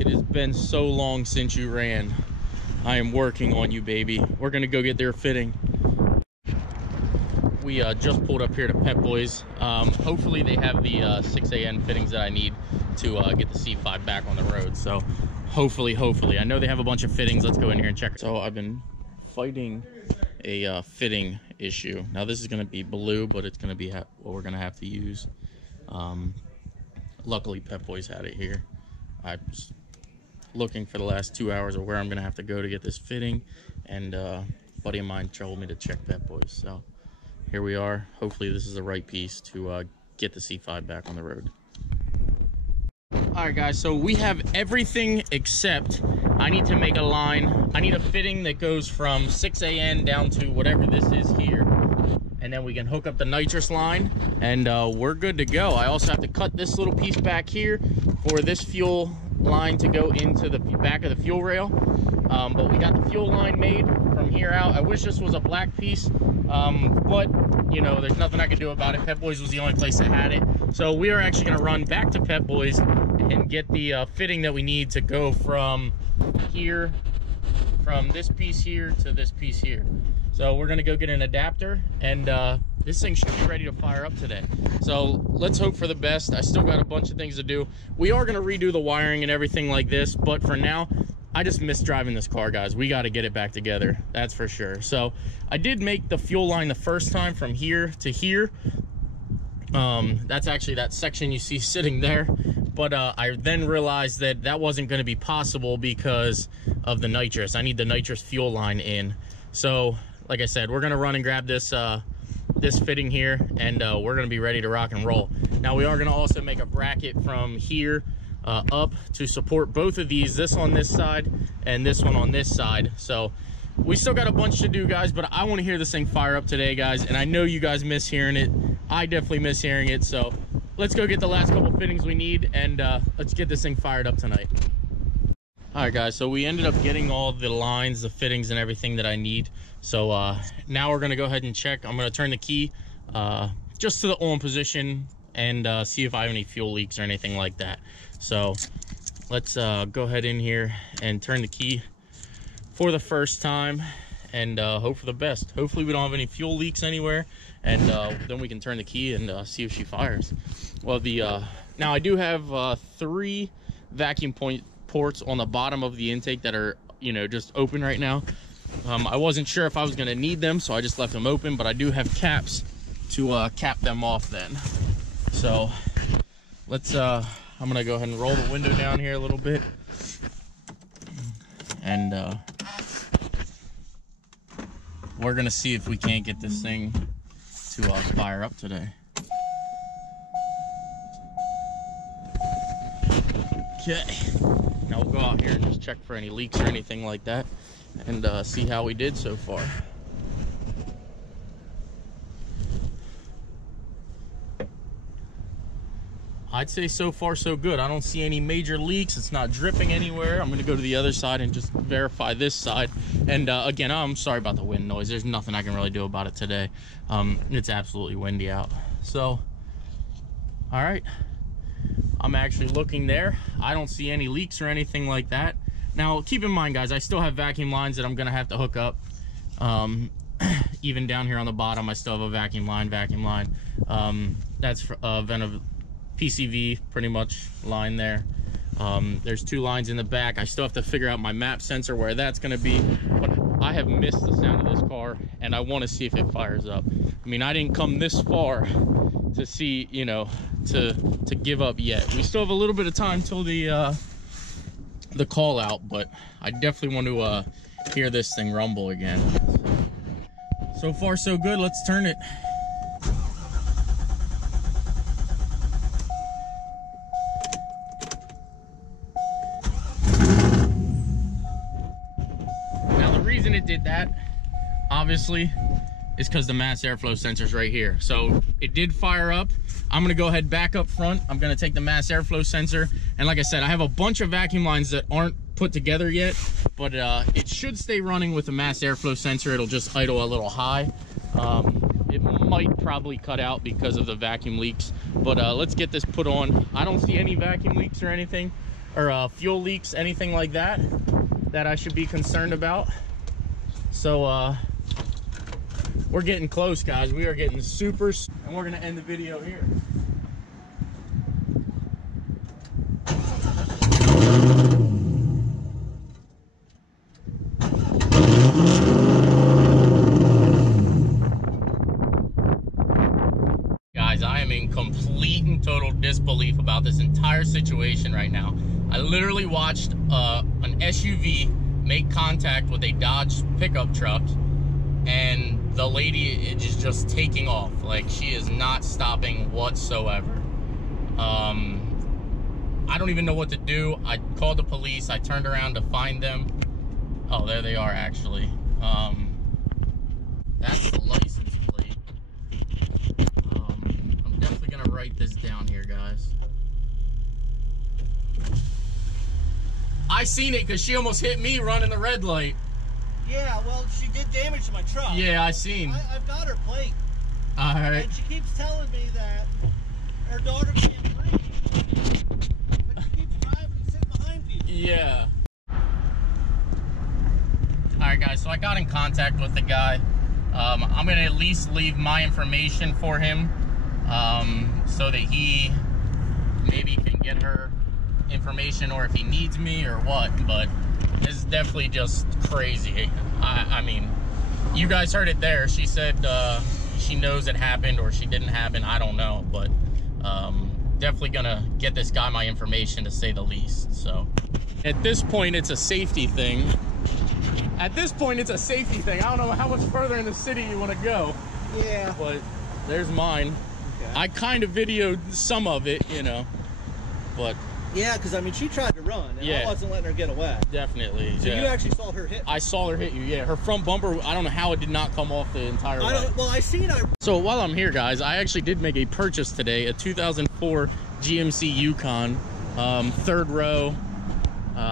It has been so long since you ran. I am working on you, baby. We're gonna go get their fitting. We just pulled up here to Pep Boys. Hopefully they have the 6 a.m. fittings that I need to get the C5 back on the road. So hopefully. I know they have a bunch of fittings. Let's go in here and check. So I've been fighting a fitting issue. Now this is gonna be blue, but it's gonna be what we're gonna have to use. Luckily Pep Boys had it here. I was looking for the last 2 hours of where I'm gonna have to go to get this fitting, and a buddy of mine told me to check Pep Boys. So here we are. Hopefully this is the right piece to get the C5 back on the road. All right guys, so we have everything except I need to make a line. I need a fitting that goes from 6 a.m. down to whatever this is here, and then we can hook up the nitrous line, and we're good to go. I also have to cut this little piece back here for this fuel line to go into the back of the fuel rail, but we got the fuel line made from here out. I wish this was a black piece, but you know, there's nothing I can do about it. Pep Boys was the only place that had it, so we are actually going to run back to Pep Boys and get the fitting that we need to go from here, from this piece here to this piece here. So we're going to go get an adapter, and this thing should be ready to fire up today. So let's hope for the best. I still got a bunch of things to do. We are going to redo the wiring and everything like this, but for now, I just miss driving this car, guys. We got to get it back together, that's for sure. So I did make the fuel line the first time from here to here. That's actually that section you see sitting there, but I then realized that that wasn't going to be possible because of the nitrous. I need the nitrous fuel line in. So like I said, we're going to run and grab this this fitting here, and we're going to be ready to rock and roll. Now we are going to also make a bracket from here up to support both of these, this on this side and this one on this side. So we still got a bunch to do, guys, but I want to hear this thing fire up today, guys, and I know you guys miss hearing it. I definitely miss hearing it. So let's go get the last couple fittings we need, and let's get this thing fired up tonight. All right guys, so we ended up getting all the lines, the fittings, and everything that I need. So now we're going to go ahead and check. I'm going to turn the key just to the on position and see if I have any fuel leaks or anything like that. So let's go ahead in here and turn the key for the first time, and hope for the best. Hopefully we don't have any fuel leaks anywhere, and then we can turn the key and see if she fires. Well, now I do have 3 vacuum ports on the bottom of the intake that are, you know, just open right now. I wasn't sure if I was going to need them, so I just left them open, but I do have caps to cap them off then. So let's I'm gonna go ahead and roll the window down here a little bit, and we're gonna see if we can't get this thing to fire up today. Okay, now we'll go out here and just check for any leaks or anything like that, and see how we did so far. I'd say so far so good. I don't see any major leaks. It's not dripping anywhere. I'm going to go to the other side and just verify this side. And again, I'm sorry about the wind noise. There's nothing I can really do about it today. It's absolutely windy out. So, all right. I'm actually looking there. I don't see any leaks or anything like that. Now, keep in mind, guys, I still have vacuum lines that I'm going to have to hook up. Even down here on the bottom, I still have a vacuum line. That's for PCV pretty much line there. There's 2 lines in the back. I still have to figure out my map sensor where that's going to be, but I have missed the sound of this car, and I want to see if it fires up. I mean, I didn't come this far to see, you know, to give up yet. We still have a little bit of time till the call out, but I definitely want to hear this thing rumble again. So far so good. Let's turn it. It did that, obviously, is because the mass airflow sensor's right here. So it did fire up. I'm gonna go ahead back up front. I'm gonna take the mass airflow sensor, and like I said, I have a bunch of vacuum lines that aren't put together yet, but it should stay running with the mass airflow sensor. It'll just idle a little high. It might probably cut out because of the vacuum leaks, but let's get this put on. I don't see any vacuum leaks or anything. or fuel leaks, anything like that I should be concerned about. So we're getting close, guys. We are getting super, and we're gonna end the video here. Guys, I am in complete and total disbelief about this entire situation right now. I literally watched an SUV make contact with a Dodge pickup truck, and the lady is just taking off. Like, she is not stopping whatsoever. I don't even know what to do. I called the police. I turned around to find them. Oh, there they are, actually. That's the license plate. I'm definitely gonna write this down here, guys. I seen it because she almost hit me running the red light. Yeah, well, she did damage to my truck. Yeah, I seen. I've got her plate. All right. And she keeps telling me that her daughter can't brake. But she keeps driving and sitting behind you. Yeah. All right, guys, so I got in contact with the guy. I'm gonna at least leave my information for him so that he maybe can get her information, or if he needs me or what. But this is definitely just crazy. I mean, you guys heard it there. She said she knows it happened, or she didn't happen. I don't know, but definitely gonna get this guy my information, to say the least. So at this point, it's a safety thing. I don't know how much further in the city you want to go. Yeah. But there's mine. Okay. I kind of videoed some of it, you know, but... Yeah, because, I mean, she tried to run, and I wasn't letting her get away. Definitely, So you actually saw her hit me. I saw her hit you, yeah. Her front bumper, I don't know how it did not come off the entire way. So while I'm here, guys, I actually did make a purchase today, a 2004 GMC Yukon, third row,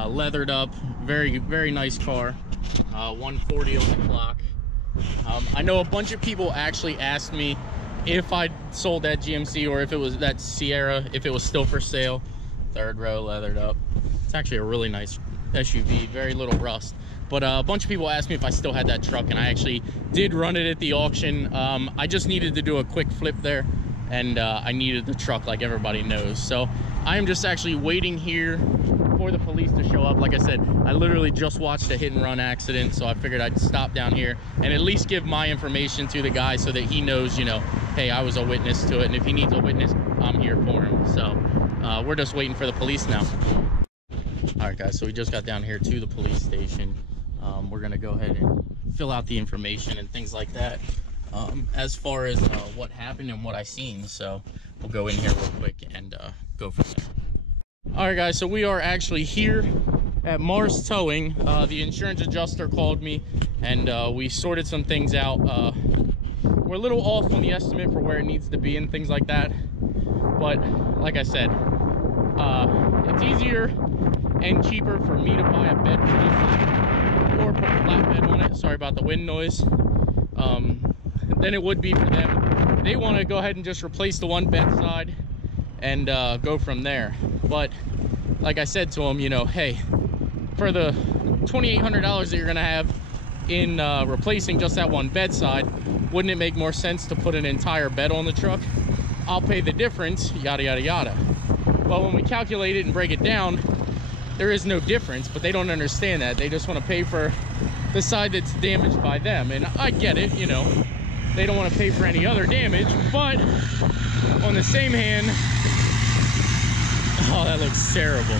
leathered up, very, very nice car, 140 on the clock. I know a bunch of people actually asked me if I sold that GMC, or if it was that Sierra, if it was still for sale. Third row, leathered up. It's actually a really nice SUV, very little rust. But a bunch of people asked me if I still had that truck, and I actually did run it at the auction. I just needed to do a quick flip there, and I needed the truck, like everybody knows. So I am just actually waiting here for the police to show up. Like I said, I literally just watched a hit and run accident, so I figured I'd stop down here and at least give my information to the guy so that he knows, you know, hey, I was a witness to it, and if he needs a witness, I'm here for him. So we're just waiting for the police now. All right, guys, so we just got down here to the police station. We're gonna go ahead and fill out the information and things like that, as far as what happened and what I seen. So we'll go in here real quick and go from there. All right, guys, so we are actually here at Mars Towing. The insurance adjuster called me, and we sorted some things out. We're a little off on the estimate for where it needs to be and things like that, but like I said, it's easier and cheaper for me to buy a bed for this, or put a flatbed on it, sorry about the wind noise, than it would be for them. They want to go ahead and just replace the one bedside and go from there. But like I said to them, you know, hey, for the $2,800 that you're gonna have in replacing just that one bedside, wouldn't it make more sense to put an entire bed on the truck? I'll pay the difference, yada yada yada. But when we calculate it and break it down, there is no difference. But they don't understand that. They just want to pay for the side that's damaged by them, and I get it, you know, they don't want to pay for any other damage. But on the same hand, oh, that looks terrible.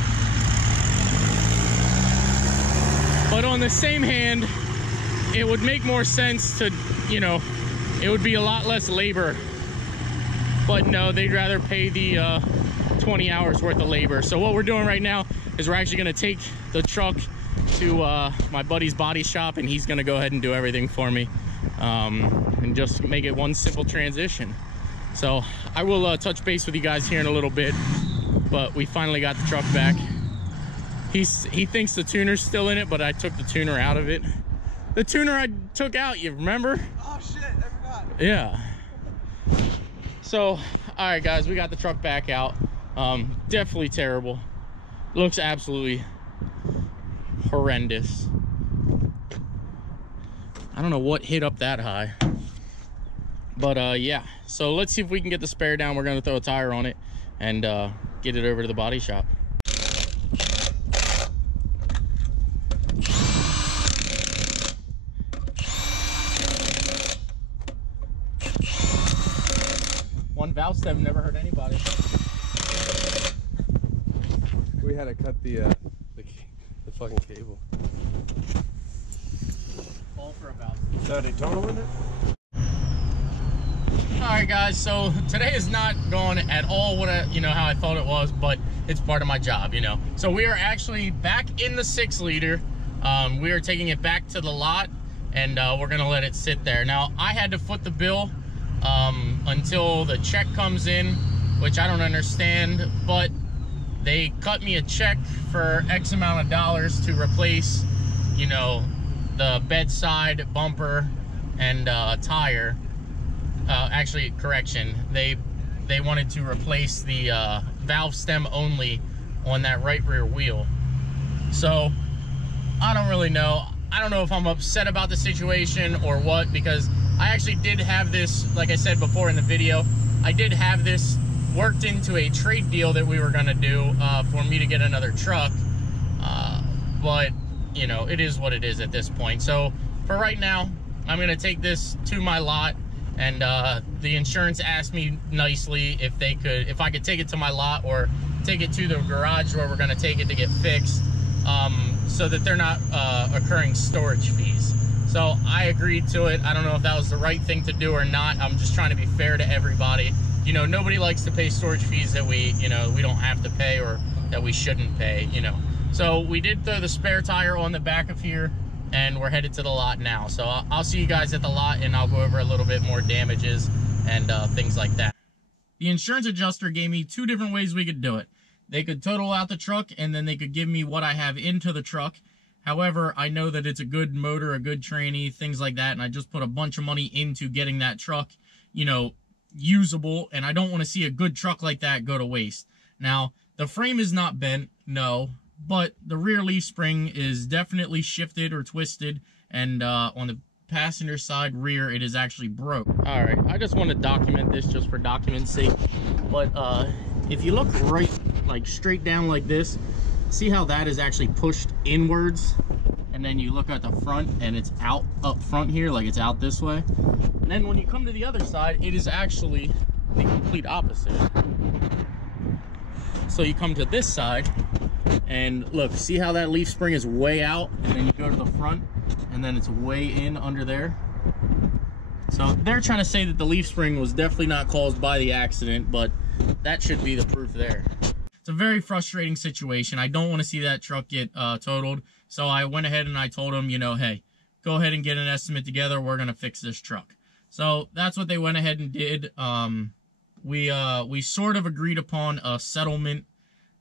But on the same hand, it would make more sense to, you know, it would be a lot less labor. But no, they'd rather pay the 20 hours worth of labor. So what we're doing right now is we're actually gonna take the truck to my buddy's body shop, and he's gonna go ahead and do everything for me, and just make it one simple transition. So I will touch base with you guys here in a little bit, but we finally got the truck back. He thinks the tuner's still in it, but I took the tuner out of it. The tuner I took out, you remember? Oh shit, I forgot. Yeah. So, all right, guys, we got the truck back out. Definitely terrible. looks absolutely horrendous. I don't know what hit up that high. But yeah, so let's see if we can get the spare down. We're gonna throw a tire on it and get it over to the body shop. One valve stem never hurt anybody. We had to cut the fucking cable. All for a valve. Is that a Daytona with it? Alright guys, so today is not going at all what how I thought it was, but it's part of my job, So we are actually back in the 6-liter. We are taking it back to the lot, and we're gonna let it sit there. Now, I had to foot the bill until the check comes in, which I don't understand, but they cut me a check for X amount of dollars to replace, the bedside bumper and tire. Actually, correction, they wanted to replace the valve stem only on that right rear wheel. So I don't really know. I don't know if I'm upset about the situation or what, because I actually did have this, like I said before in the video, I did have this worked into a trade deal that we were gonna do for me to get another truck. But it is what it is at this point. So for right now, I'm gonna take this to my lot. And the insurance asked me nicely if I could take it to my lot or take it to the garage where we're gonna take it to get fixed, so that they're not occurring storage fees. So I agreed to it. I don't know if that was the right thing to do or not. I'm just trying to be fair to everybody. Nobody likes to pay storage fees that we don't have to pay or that we shouldn't pay, So we did throw the spare tire on the back of here, and we're headed to the lot now. So I'll see you guys at the lot, and I'll go over a little bit more damages and things like that. The insurance adjuster gave me 2 different ways we could do it. They could total out the truck, and then they could give me what I have into the truck. However, I know that it's a good motor, a good tranny, things like that, and I just put a bunch of money into getting that truck, usable, and I don't want to see a good truck like that go to waste. Now, the frame is not bent, no, but the rear leaf spring is definitely shifted or twisted, and on the passenger side rear, it is actually broke. All right, I just want to document this just for document's sake, but if you look right, like straight down like this, see how that is actually pushed inwards, and then you look at the front and it's out up front here, like it's out this way. And then when you come to the other side, it is actually the complete opposite. So you come to this side, and look, see how that leaf spring is way out, and then you go to the front, and then it's way in under there. So they're trying to say that the leaf spring was definitely not caused by the accident, but that should be the proof there. It's a very frustrating situation. I don't want to see that truck get totaled. So I went ahead and I told them, hey, go ahead and get an estimate together. We're going to fix this truck. So that's what they went ahead and did. We sort of agreed upon a settlement.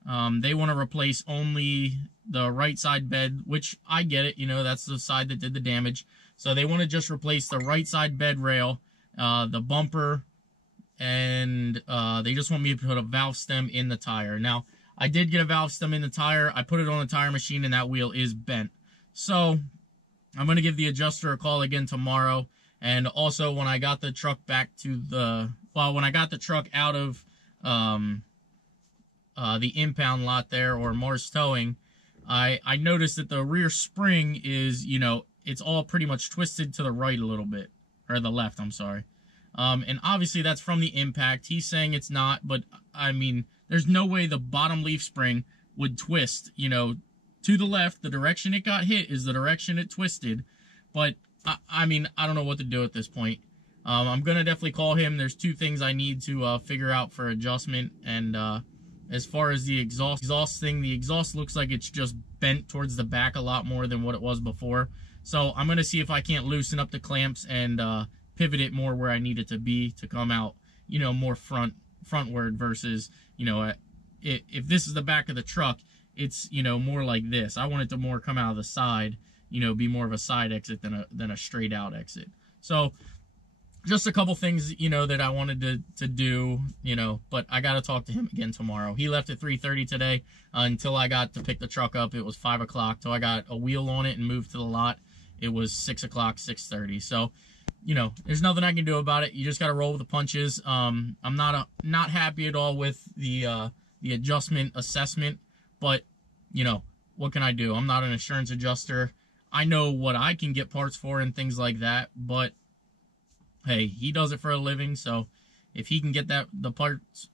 They want to replace only the right side bed, which I get it. That's the side that did the damage. So they want to just replace the right side bed rail, the bumper, and they just want me to put a valve stem in the tire. Now, I did get a valve stem in the tire. I put it on the tire machine, and that wheel is bent. So I'm going to give the adjuster a call again tomorrow. And also, when I got the truck back to when I got the truck out of the impound lot there, or Mars Towing, I noticed that the rear spring is, it's all pretty much twisted to the right a little bit, or the left, I'm sorry. And obviously that's from the impact. He's saying it's not, but I mean, there's no way the bottom leaf spring would twist, to the left. The direction it got hit is the direction it twisted. But I mean, I don't know what to do at this point. I'm going to definitely call him. There's 2 things I need to figure out for adjustment. And as far as the exhaust thing, the exhaust looks like it's just bent towards the back a lot more than what it was before. So I'm going to see if I can't loosen up the clamps and pivot it more where I need it to be to come out, more frontward versus, if this is the back of the truck, it's, more like this. I want it to more come out of the side, be more of a side exit than a straight out exit. So just a couple things, you know, that I wanted to do, you know, but I got to talk to him again tomorrow. He left at 3:30 today. Until I got to pick the truck up, it was 5 o'clock. So I got a wheel on it and moved to the lot. It was 6 o'clock, 6:30. So, you know, there's nothing I can do about it. You just got to roll with the punches. I'm not happy at all with the adjustment assessment, but, you know, what can I do? I'm not an insurance adjuster. I know what I can get parts for and things like that, but hey, he does it for a living, so if he can get the parts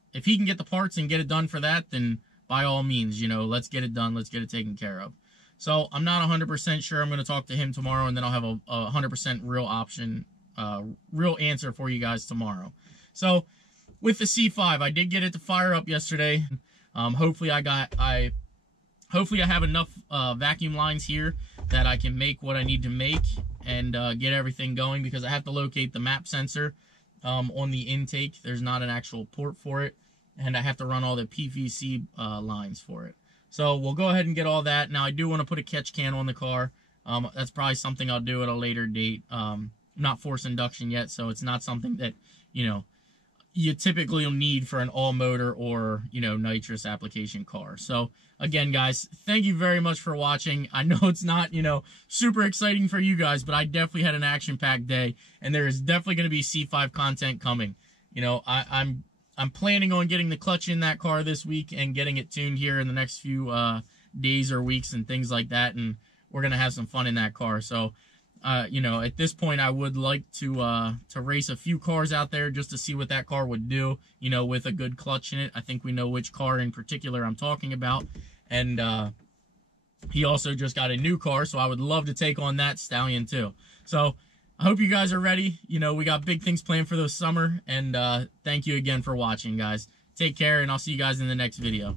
and get it done for that, then by all means, you know, let's get it done, let's get it taken care of. So I'm not 100% sure. I'm going to talk to him tomorrow, and then I'll have a 100% real answer for you guys tomorrow. So with the C5, I did get it to fire up yesterday. Hopefully I have enough vacuum lines here that I can make what I need to make and get everything going, because I have to locate the map sensor on the intake. There's not an actual port for it, and I have to run all the PVC lines for it. So we'll go ahead and get all that. Now I do want to put a catch can on the car. That's probably something I'll do at a later date. Not forced induction yet, so it's not something that, you know, you typically need for an all motor or, you know, nitrous application car. So again, guys, thank you very much for watching. I know it's not, you know, super exciting for you guys, but I definitely had an action-packed day, and there is definitely going to be C5 content coming. You know, I'm planning on getting the clutch in that car this week and getting it tuned here in the next few days or weeks and things like that, and we're going to have some fun in that car. So you know, at this point, I would like to race a few cars out there just to see what that car would do, you know, with a good clutch in it. I think we know which car in particular I'm talking about. And he also just got a new car, so I would love to take on that stallion too. So I hope you guys are ready. You know, we got big things planned for this summer. And thank you again for watching, guys. Take care, and I'll see you guys in the next video.